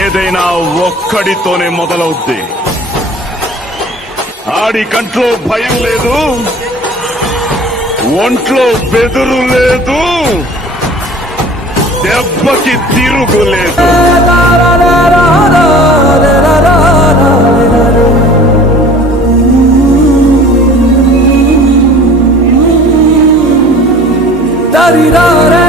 ఏదైనా ఒక్కడితోనే మొదలవుద్ది. ఆడి కంట్లో భయం లేదు, ఒంట్లో బెదురు లేదు, దెబ్బకి తిరుగులేదు. da